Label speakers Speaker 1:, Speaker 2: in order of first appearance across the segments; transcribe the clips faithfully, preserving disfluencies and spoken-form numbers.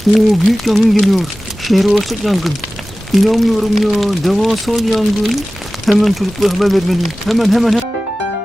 Speaker 1: Oo, büyük yangın geliyor. Şehre ulaşacak yangın. İnanmıyorum ya. Devasa yangın. Hemen çocuklara haber vermeliyim. Hemen hemen hemen.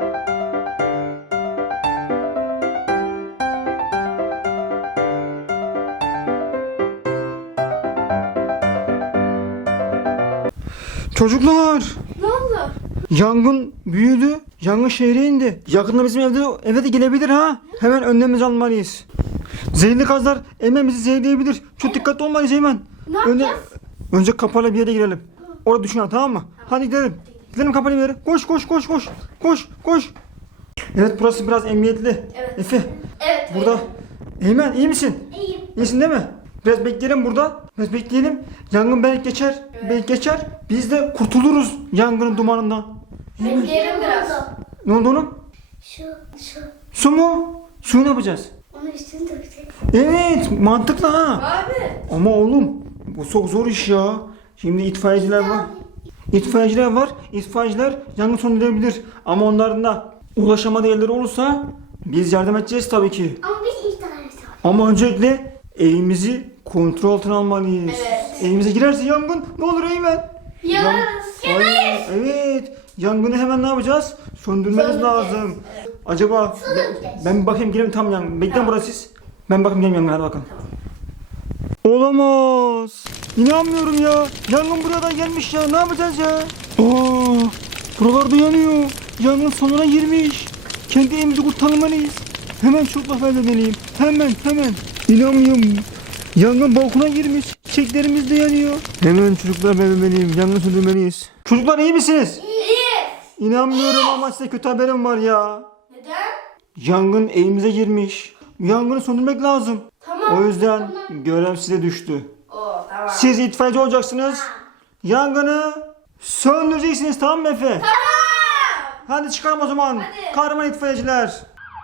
Speaker 1: Çocuklar.
Speaker 2: Ne oldu?
Speaker 1: Yangın büyüdü. Yangın şehre indi. Yakında bizim evde eve de gelebilir ha. Hemen önlemimizi almalıyız. Zehirli gazlar hemen bizi zehirleyebilir. Çok dikkatli olmalıyız hemen.
Speaker 2: Ne
Speaker 1: Önce,
Speaker 2: yapacağız?
Speaker 1: önce kapalı bir yere girelim. Orada düşünelim, tamam mı? Hadi gidelim. Gidelim kapalı bir yere. Koş koş koş koş. Koş koş. Evet, burası biraz emniyetli.
Speaker 2: Evet.
Speaker 1: Efe.
Speaker 2: Evet.
Speaker 1: Burada. Eymen, iyi misin?
Speaker 2: İyiyim.
Speaker 1: İyisin değil mi? Biraz bekleyelim burada. Biraz bekleyelim. Yangın belki geçer.
Speaker 2: Evet.
Speaker 1: Belki geçer. Biz de kurtuluruz yangının dumanından.
Speaker 2: Bekleyelim biraz.
Speaker 1: Ne oldu oğlum?
Speaker 3: Şu, şu.
Speaker 1: Su mu? Suyu ne yapacağız?
Speaker 3: Onun üstüne dökecek.
Speaker 1: Evet, mantıklı ha.
Speaker 2: Abi.
Speaker 1: Ama oğlum, bu çok zor iş ya. Şimdi itfaiyeciler var. İtfaiyeciler var. İtfaiyeciler yangın söndürebilir. Ama onların da ulaşamadığı yerleri olursa biz yardım edeceğiz tabii ki.
Speaker 3: Ama biz ilk tane var.
Speaker 1: Ama öncelikle evimizi kontrol altına almalıyız.
Speaker 2: Evet.
Speaker 1: Evimize girerse yangın ne olur Eymen?
Speaker 2: Yanarız.
Speaker 1: Ay, evet. Yangını hemen ne yapacağız? Söndürmemiz
Speaker 2: Söndüreceğiz.
Speaker 1: lazım. Acaba ben, ben bir bakayım, girelim tam yangın. Bekleyin burada siz. Ben bakayım, gelin yangına, hadi bakalım. Olamaz. İnanmıyorum ya. Yangın buradan gelmiş ya. Ne yapacağız ya? Aa, buralarda yanıyor. Yangın sonuna girmiş. Kendi evimizi kurtarmalıyız. Hemen çocukla haber vermeliyim. Hemen hemen. İnanmıyorum. Yangın balkona girmiş. Çiçeklerimiz de yanıyor. Hemen çocuklar haber vermeliyim. Yangın söndürmeliyiz. Çocuklar iyi misiniz?
Speaker 2: İyi.
Speaker 1: İnanmıyorum ama size kötü haberim var ya.
Speaker 2: Neden?
Speaker 1: Yangın evimize girmiş. Yangını söndürmek lazım.
Speaker 2: Tamam.
Speaker 1: O yüzden görev size düştü.
Speaker 2: Oo, tamam.
Speaker 1: Siz itfaiyeci olacaksınız. Yangını söndüreceksiniz, tamam mı Efe?
Speaker 2: Tamam.
Speaker 1: Hadi çıkalım o zaman.
Speaker 2: Hadi.
Speaker 1: Kahraman itfaiyeciler.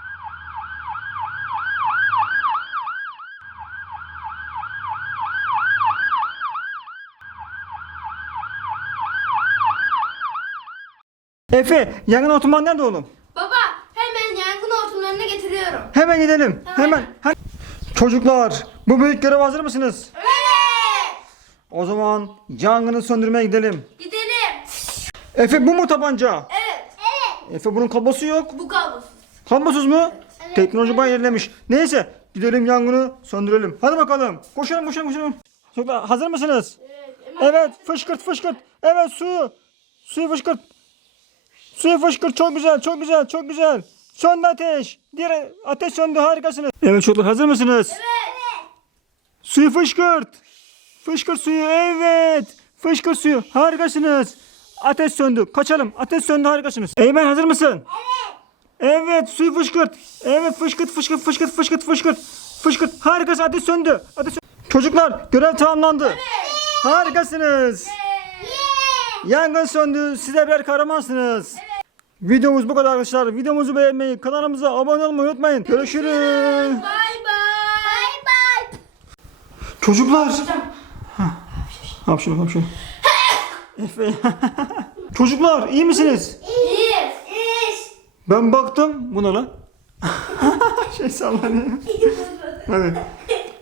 Speaker 1: Efe, yangın otomağı nerede oğlum?
Speaker 2: Baba, hemen yangın hortumlarını getiriyorum.
Speaker 1: Hemen gidelim.
Speaker 2: Tamam.
Speaker 1: Hemen. He- Çocuklar, bu büyük göreve hazır mısınız?
Speaker 2: Evet.
Speaker 1: O zaman yangını söndürmeye gidelim.
Speaker 2: Gidelim.
Speaker 1: Efe, bu mu tabanca?
Speaker 2: Evet. Evet.
Speaker 1: Efe, bunun kablosu yok.
Speaker 2: Bu kablosuz.
Speaker 1: Kablosuz mu?
Speaker 3: Evet.
Speaker 1: Teknoloji bayağı ilerlemiş. Neyse, gidelim yangını söndürelim. Hadi bakalım. Koşalım koşalım koşalım. Çocuklar, hazır mısınız?
Speaker 2: Evet.
Speaker 1: Evet, fışkırt fışkırt. Evet, suyu. Suyu fışkırt. Suyu fışkırt. Çok güzel, çok güzel, çok güzel. Söndü ateş. Diğer ateş söndü, harikasınız. Evet çocuklar, hazır mısınız?
Speaker 2: Evet.
Speaker 1: Suyu fışkırt. Fışkırt suyu, evet. Fışkırt suyu, harikasınız. Ateş söndü. Kaçalım. Ateş söndü, harikasınız. Eymen, hazır mısın? Evet. Evet, suyu fışkırt. Evet, fışkırt fışkırt fışkırt fışkırt fışkırt. Fışkırt. Harikasın, ateş söndü. Ateş söndü. Çocuklar, görev tamamlandı. Harikasınız. Yangın söndü. Siz de birer kahramansınız. Videomuz bu kadar arkadaşlar. Videomuzu beğenmeyi, kanalımıza abone olmayı unutmayın. Görüşürüz.
Speaker 2: Bye bye. Bye bye.
Speaker 1: Çocuklar. Hap şunu, hap şunu. Efe. Çocuklar, iyi misiniz?
Speaker 2: İyi. İyi.
Speaker 1: Ben baktım. Bu ne lan? Şey sallanıyor. Hadi.